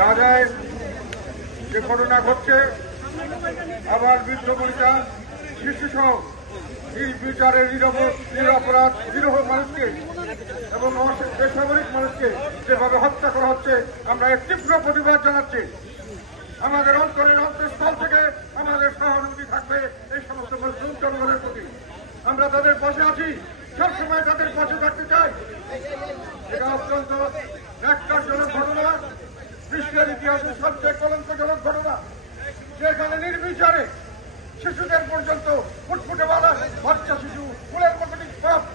গাজায় যে ঘটনা ঘটছে, আবার বৃদ্ধ বনিতা, শিশুসহ বিচারের নিরপরাধ নিরীহ মানুষকে এবং বেসামরিক মানুষকে যেভাবে হত্যা করা হচ্ছে, আমরা এক তীব্র প্রতিবাদ জানাচ্ছি। আমাদের অন্তরের অন্তঃস্থল থেকে আমাদের সহানুভূতি থাকবে এই সমস্ত মুসলিম জনগণের প্রতি। আমরা তাদের পাশে আছি, সবসময় তাদের পাশে থাকতে চাই। এটা অত্যন্ত ন্যাক্কারজনক ঘটনা, বিশ্বের ইতিহাসে সবচেয়ে কলঙ্কজনক ঘটনা, যেখানে নির্বিচারে শিশুদের পর্যন্ত ফুটফুটে বালা বাচ্চা শিশু, ফুলের মতো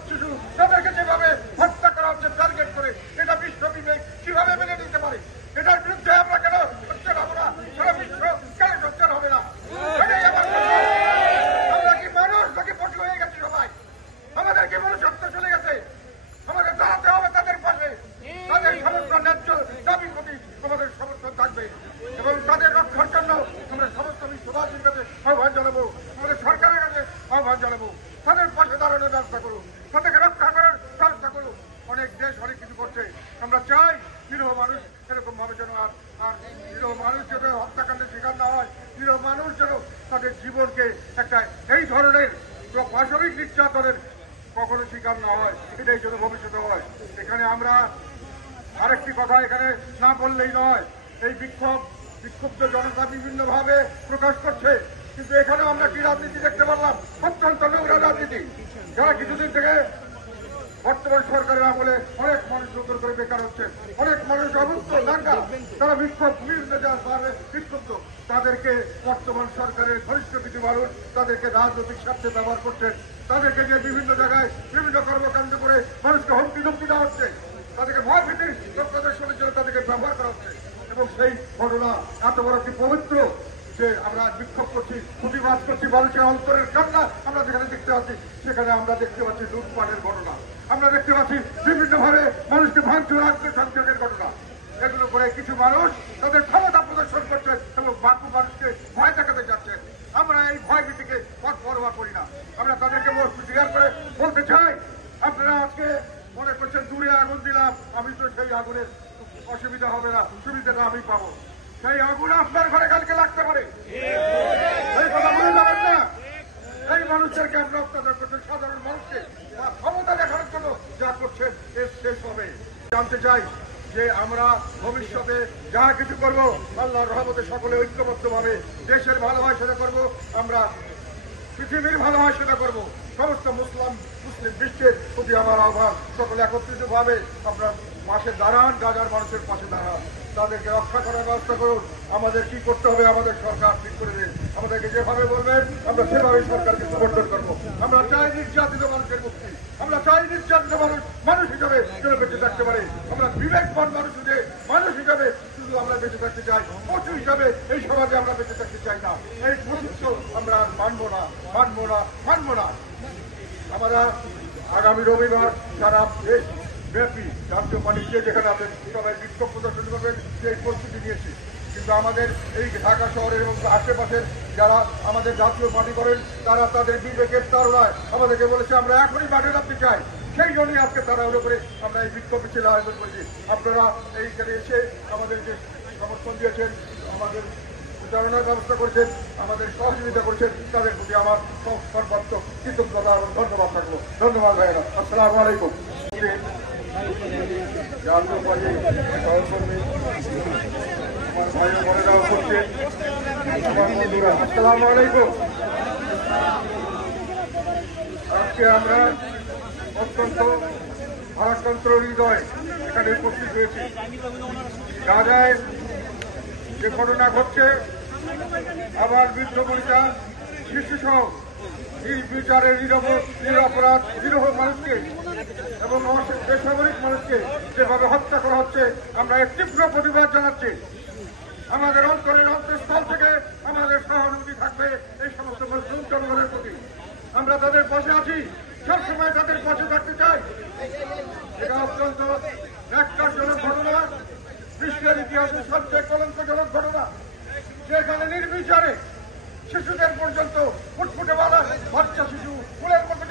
শিশু, তাদেরকে যেভাবে হত্যা করা হচ্ছে টার্গেট করে, এটা বিশ্ব বিবেক কিভাবে মেনে নিতে পারে? এটার বিরুদ্ধে আমরা কেন সোচ্চার হবো না? সারা বিশ্ব কেন সোচ্চার হবে না? এটাই আমার কথা। আমরা কি মানুষ নাকি পশু হয়ে গেছি সবাই? আমাদের কি মনুষ্যত্ব চলে গেছে? আমাদের দাঁড়াতে হবে তাদের পাশে, তাদের সমস্ত ন্যায্য দাবির প্রতি আমাদের সমর্থন থাকবে এবং তাদের রক্ষার জন্য আমরা সমস্ত বিশ্ববাসীর কাছে আহ্বান জানাবো, আমাদের সরকারের কাছে আহ্বান জানাবো, তাদের পাশে দাঁড়ানোর ব্যবস্থা করুন, তাদেরকে রক্ষা করার ব্যবস্থা করুন। অনেক দেশ অনেক কিছু করছে, আমরা চাই নিরীহ মানুষ এরকম ভাবে যেন আর নিরীহ মানুষ যেন হত্যাকাণ্ডের শিকার না হয়, নিরীহ মানুষ যেন তাদের জীবনকে একটা এই ধরনের পাশবিক নির্যাতনের কখনো শিকার না হয়, এটাই যেন ভবিষ্যতে হয়। এখানে আমরা আরেকটি কথা এখানে না বললেই নয়, এই বিক্ষুব্ধ জনতা বিভিন্নভাবে প্রকাশ করছে, কিন্তু এখানে আমরা কি রাজনীতি দেখতে পারলাম? অত্যন্ত নোংরা রাজনীতি, যারা কিছুদিন থেকে বর্তমান সরকারের আমলে অনেক মানুষ নতুন করে বেকার হচ্ছে, অনেক মানুষ অবুদ্ধ দাঙ্গা, তারা বিক্ষুব্ধ, তাদেরকে বর্তমান সরকারের ঘনিষ্ঠ কিছু মানুষ তাদেরকে রাজনৈতিক স্বার্থে ব্যবহার করছেন, তাদেরকে নিয়ে বিভিন্ন জায়গায় বিভিন্ন কর্মকাণ্ড করে মানুষকে হুমকি ধুমকি দেওয়া হচ্ছে, তাদেরকে ভয় ভীতির প্রদর্শনের জন্য তাদেরকে ব্যবহার করা হচ্ছে। এবং সেই ঘটনা এত বড় একটি পবিত্র যে আমরা বিক্ষোভ করছি, প্রতিবাদ করছি, মানুষের অন্তরের কান্না আমরা যেখানে দেখতে পাচ্ছি, সেখানে আমরা দেখতে পাচ্ছি লুটপাটের ঘটনা, আমরা দেখতে পাচ্ছি বিভিন্নভাবে মানুষকে ভাঙচুর আত্মসংযোগের ঘটনা। এগুলো করে কিছু মানুষ তাদের ক্ষমতা প্রদর্শন করছেন এবং বাকি মানুষকে ভয় দেখাতে যাচ্ছেন। আমরা এই ভয় ভীতিকে পরোয়া করি না, আমরা তাদেরকে ক্লিয়ার করে বলতে চাই, আপনারা আজকে মনে করছেন দূরে আগুন দিলাম, আমি তো সেই আগুনের অসুবিধা হবে না, সুবিধাটা আমি পাবো, সেই আগুন আপনার ঘরে কালকে লাগতে পারে, এই কথা বলে যাবেন না। এই মানুষদেরকে আমরা অত্যাচার করছেন, সাধারণ মানুষকে ক্ষমতা দেখানোর জন্য যা করছেন এর শেষ হবে। জানতে চাই যে আমরা ভবিষ্যতে যা কিছু করব আল্লাহর রহমতে সকলে ঐক্যবদ্ধভাবে দেশের ভালো হয় সেটা করব, আমরা পৃথিবীর ভালো হয় সেটা করব। সমস্ত মুসলিম বিশ্বের প্রতি আমার আহ্বান, সকলে একত্রিতভাবে আপনারা পাশে দাঁড়ান, গাজার মানুষের পাশে দাঁড়ান, তাদেরকে রক্ষা করার ব্যবস্থা করুন। আমাদের কি করতে হবে আমাদের সরকার ঠিক করে দেন, আমাদেরকে যেভাবে বলবেন আমরা সেভাবে সরকারকে সমর্থন করবো। আমরা চাই নির্যাতিত মানুষের মুক্তি, আমরা চাই নির্যাতিত মানুষ হিসাবে কেউ বেঁচে থাকতে পারে, আমরা বিবেকবান মানুষ হিসাবে শুধু আমরা বেঁচে থাকতে চাই, পশু হিসাবে এই সমাজে আমরা বেঁচে থাকতে চাই না। এই পশুত্ব আমরা মানবো না, মানবো না, মানবো না। আমরা আগামী রবিবার সারা দেশ ব্যাপী জাতীয় পার্টিতে যেখানে আছেন সবাই বিক্ষোভ প্রদর্শন করবেন সেই প্রস্তুতি নিয়েছি, কিন্তু আমাদের এই ঢাকা শহরের এবং আশেপাশের যারা আমাদের জাতীয় পার্টি করেন তারা তাদের বিবেকের তাড়নায় আমাদেরকে বলেছে আমরা এখনই মাঠে নামতে চাই, সেই জন্যই আজকে তাড়াহুড়ো করে আমরা এই বিক্ষোভ মিছিল আয়োজন করেছি। আপনারা এইখানে এসে আমাদের যে সমর্থন দিয়েছেন, আমাদের প্রচারণার ব্যবস্থা করেছেন, আমাদের সহযোগিতা করেছেন, তাদের প্রতি আমার সর্বাত্ম কৃতজ্ঞতা এবং ধন্যবাদ থাকবো। ধন্যবাদ ভাইয়েরা, আসসালামু আলাইকুম। জাতীয় পার্টি সহকর্মী আমার ভাইয়ের বোনেরাও করছে, আসসালামু আলাইকুম। আজকে আমরা অত্যন্ত ভারাক্রান্ত হৃদয় এখানে উপস্থিত হয়েছি। গাজায় যে ঘটনা ঘটছে, আবার বৃদ্ধ বনিতা, শিশুসহ বিচারের নিরপরাধ নিরীহ মানুষকে এবং বেসামরিক মানুষকে যেভাবে হত্যা করা হচ্ছে, আমরা এক তীব্র প্রতিবাদ জানাচ্ছি। আমাদের অন্তরের অন্তঃস্থল থেকে আমাদের সহানুভূতি থাকবে এই সমস্ত মুসলিম জনগণের প্রতি। আমরা তাদের পাশে আছি, সবসময় তাদের পাশে থাকতে চাই। এটা অত্যন্ত ন্যাক্কারজনক ঘটনা, বিশ্বের ইতিহাসে সবচেয়ে কলঙ্কজনক ঘটনা, যেখানে নির্বিচারে শিশুদের পর্যন্ত ফুটফুটে বালা বাচ্চা শিশু, ফুলের মতো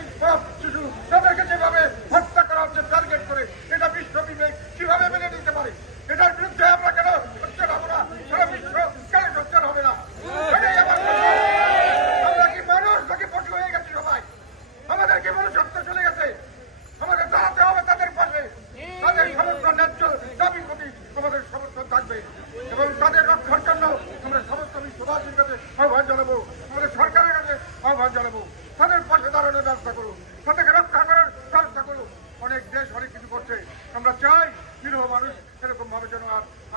শিশু, তাদেরকে যেভাবে হত্যা করা হচ্ছে টার্গেট করে, এটা বিশ্ব বিবেক কিভাবে মেনে নিতে পারে? এটার বিরুদ্ধে আমরা কেন সোচ্চার হব না?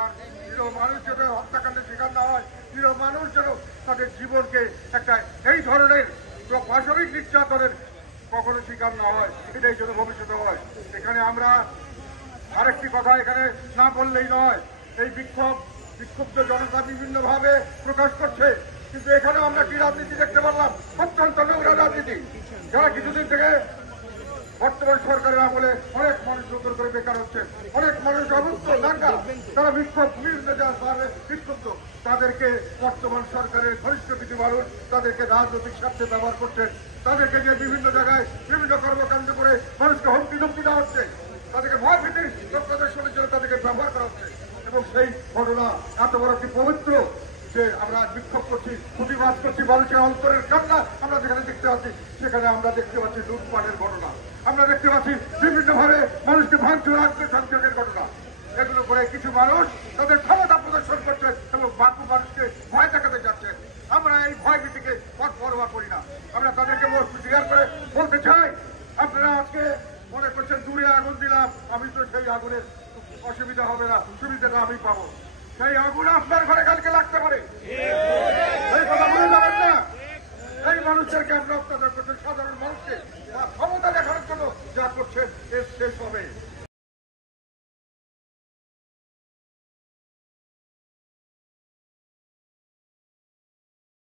আর নিরীহ মানুষ যেন হত্যাকাণ্ডের শিকার না হয়, নিরীহ মানুষ যেন তাদের জীবনকে একটা এই ধরনের পাশবিক নির্যাতনের কখনো শিকার না হয়, এটাই যেন ভবিষ্যতে হয়। এখানে আমরা আরেকটি কথা এখানে না বললেই নয়, এই বিক্ষুব্ধ জনতা বিভিন্নভাবে প্রকাশ করছে, কিন্তু এখানে আমরা কি রাজনীতি দেখতে পারলাম? অত্যন্ত নোংরা রাজনীতি। যারা কিছুদিন থেকে বর্তমান সরকারের আমলে অনেক মানুষ নতুন করে বেকার হচ্ছে, অনেক মানুষ অবস্থ ঢাকা, তারা বিক্ষুব্ধ, তাদেরকে বর্তমান সরকারের ঘনিষ্ঠ কিছু মানুষ তাদেরকে রাজনৈতিক স্বার্থে ব্যবহার করছেন, তাদেরকে নিয়ে বিভিন্ন জায়গায় বিভিন্ন কর্মকাণ্ড করে মানুষকে হুমকি ধমকি দেওয়া হচ্ছে, তাদেরকে ভয় ভীতির প্রদর্শনের জন্য তাদেরকে ব্যবহার করা হচ্ছে। এবং সেই ঘটনা এত বড় একটি পবিত্র যে আমরা বিক্ষোভ করছি, প্রতিবাদ করছি, মানুষের অন্তরের কান্না আমরা যেখানে দেখতে পাচ্ছি, সেখানে আমরা দেখতে পাচ্ছি লুটপাটের ঘটনা, আমরা দেখতে পাচ্ছি বিভিন্নভাবে মানুষকে ভাঙচুর আত্মসংযোগের ঘটনা। এগুলো করে কিছু মানুষ তাদের ক্ষমতা প্রদর্শন করছেন এবং বাকি মানুষকে ভয় দেখাতে যাচ্ছেন। আমরা এই ভয় ভীতিকে পরোয়া করি না। আমরা তাদেরকে ক্লিয়ার করে বলতে চাই, আপনারা আজকে মনে করছেন দূরে আগুন দিলাম, আমি তো সেই আগুনের অসুবিধা হবে না, সুবিধাটা আমি পাবো। সেই আগুন আপনার ঘরে কালকে লাগতে পারে, এই কথা বলে যাবেন না। এই মানুষদেরকে আপনার অত্যাচার করছেন, সাধারণ মানুষকে ক্ষমতা দেখানোর জন্য যা করছেন এর শেষ হবে।